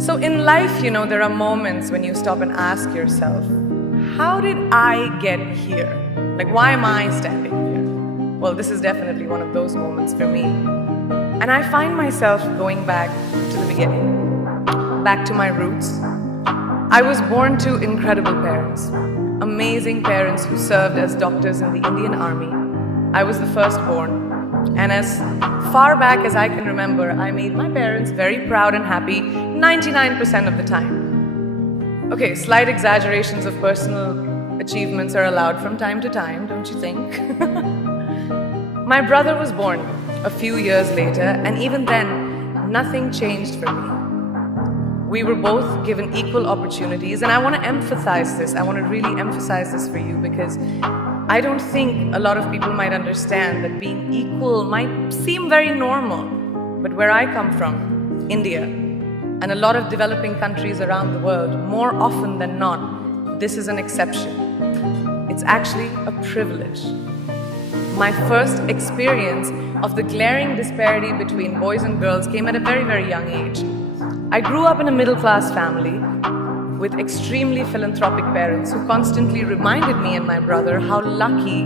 So in life, there are moments when you stop and ask yourself, how did I get here? Like, why am I standing here? Well, this is definitely one of those moments for me. And I find myself going back to the beginning, back to my roots. I was born to incredible parents, amazing parents who served as doctors in the Indian Army. I was the firstborn. And as far back as I can remember, I made my parents very proud and happy 99% of the time. Okay, slight exaggerations of personal achievements are allowed from time to time, don't you think? My brother was born a few years later, and even then, nothing changed for me. We were both given equal opportunities, and I want to emphasize this. I want to really emphasize this for you because I don't think a lot of people might understand that being equal might seem very normal. But where I come from, India, and a lot of developing countries around the world, more often than not, this is an exception. It's actually a privilege. My first experience of the glaring disparity between boys and girls came at a very, very young age. I grew up in a middle-class family with extremely philanthropic parents who constantly reminded me and my brother how lucky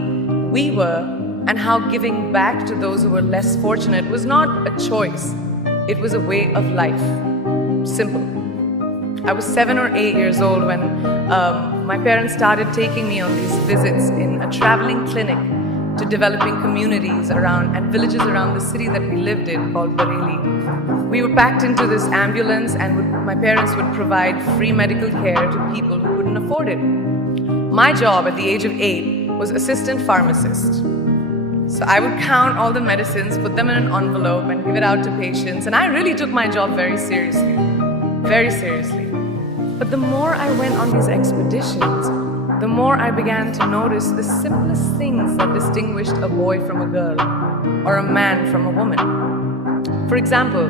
we were and how giving back to those who were less fortunate was not a choice. It was a way of life. Simple. I was 7 or 8 years old when my parents started taking me on these visits in a traveling clinic to developing communities around and villages around the city that we lived in called Bareilly. We were packed into this ambulance and my parents would provide free medical care to people who couldn't afford it. My job at the age of 8 was assistant pharmacist. So I would count all the medicines, put them in an envelope and give it out to patients, and I really took my job very seriously. Very seriously. But the more I went on these expeditions, the more I began to notice the simplest things that distinguished a boy from a girl or a man from a woman. For example,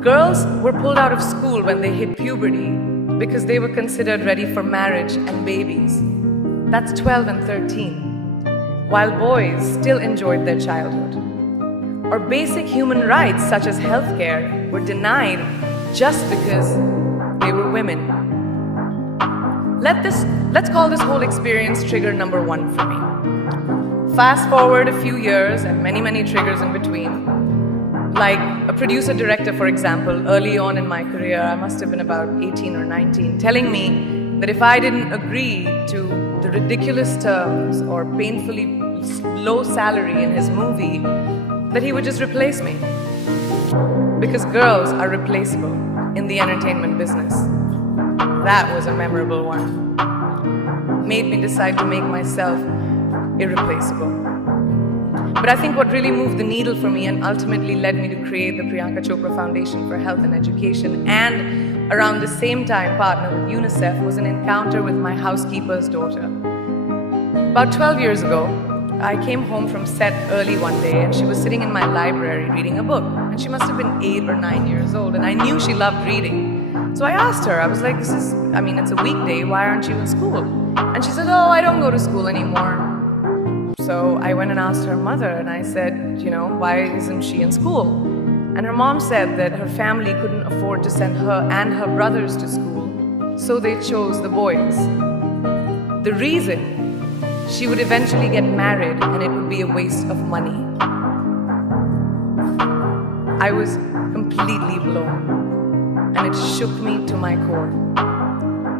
girls were pulled out of school when they hit puberty because they were considered ready for marriage and babies. That's 12 and 13, while boys still enjoyed their childhood. Or basic human rights such as healthcare were denied just because they were women. Let's call this whole experience trigger number 1 for me. Fast forward a few years and many, many triggers in between. Like a producer-director, for example, early on in my career, I must have been about 18 or 19, telling me that if I didn't agree to the ridiculous terms or painfully low salary in his movie, that he would just replace me. Because girls are replaceable in the entertainment business. That was a memorable one. Made me decide to make myself irreplaceable. But I think what really moved the needle for me and ultimately led me to create the Priyanka Chopra Foundation for Health and Education and around the same time partner with UNICEF was an encounter with my housekeeper's daughter. About 12 years ago, I came home from set early one day and she was sitting in my library reading a book. And she must have been 8 or 9 years old and I knew she loved reading. So I asked her, I was like, it's a weekday, why aren't you in school? And she said, oh, I don't go to school anymore. So I went and asked her mother and I said, why isn't she in school? And her mom said that her family couldn't afford to send her and her brothers to school, so they chose the boys. The reason? She would eventually get married and it would be a waste of money. I was completely blown. And it shook me to my core.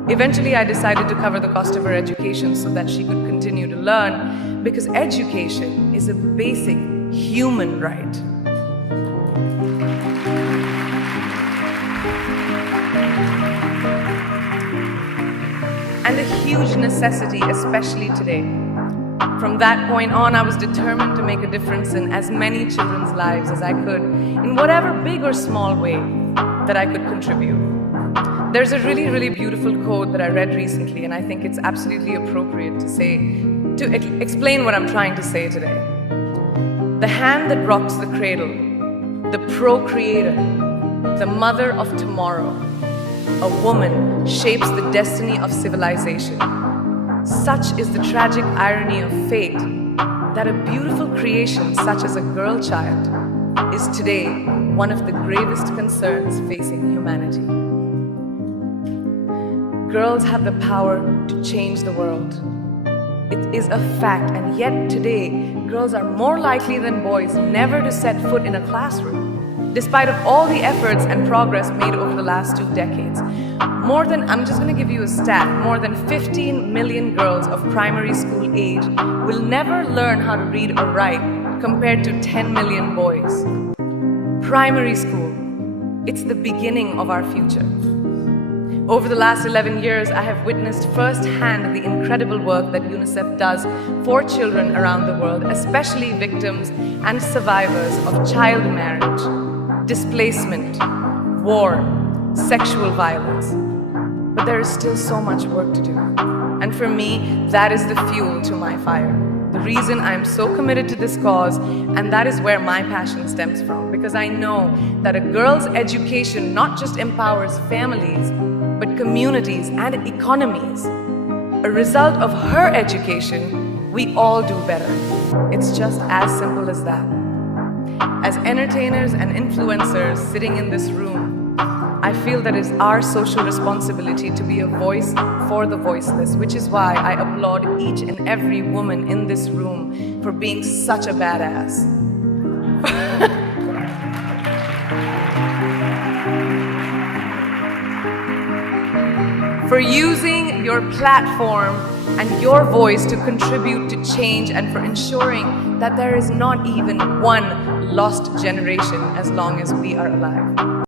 Eventually, I decided to cover the cost of her education so that she could continue to learn, because education is a basic human right. And a huge necessity, especially today. From that point on, I was determined to make a difference in as many children's lives as I could, in whatever big or small way that I could contribute. There's a really, really beautiful quote that I read recently, and I think it's absolutely appropriate to explain what I'm trying to say today. The hand that rocks the cradle, the procreator, the mother of tomorrow, a woman shapes the destiny of civilization. Such is the tragic irony of fate that a beautiful creation such as a girl child is today one of the gravest concerns facing humanity. girls have the power to change the world. It is a fact, and yet today, girls are more likely than boys never to set foot in a classroom, despite of all the efforts and progress made over the last 2 decades. I'm just going to give you a stat, more than 15 million girls of primary school age will never learn how to read or write compared to 10 million boys. Primary school, it's the beginning of our future. Over the last 11 years, I have witnessed firsthand the incredible work that UNICEF does for children around the world, especially victims and survivors of child marriage, displacement, war, sexual violence. But there is still so much work to do. And for me, that is the fuel to my fire. The reason I am so committed to this cause, and that is where my passion stems from, because I know that a girl's education not just empowers families, but communities and economies. A result of her education, we all do better. It's just as simple as that. As entertainers and influencers sitting in this room, I feel that it's our social responsibility to be a voice for the voiceless, which is why I applaud each and every woman in this room for being such a badass. For using your platform and your voice to contribute to change, and for ensuring that there is not even one lost generation as long as we are alive.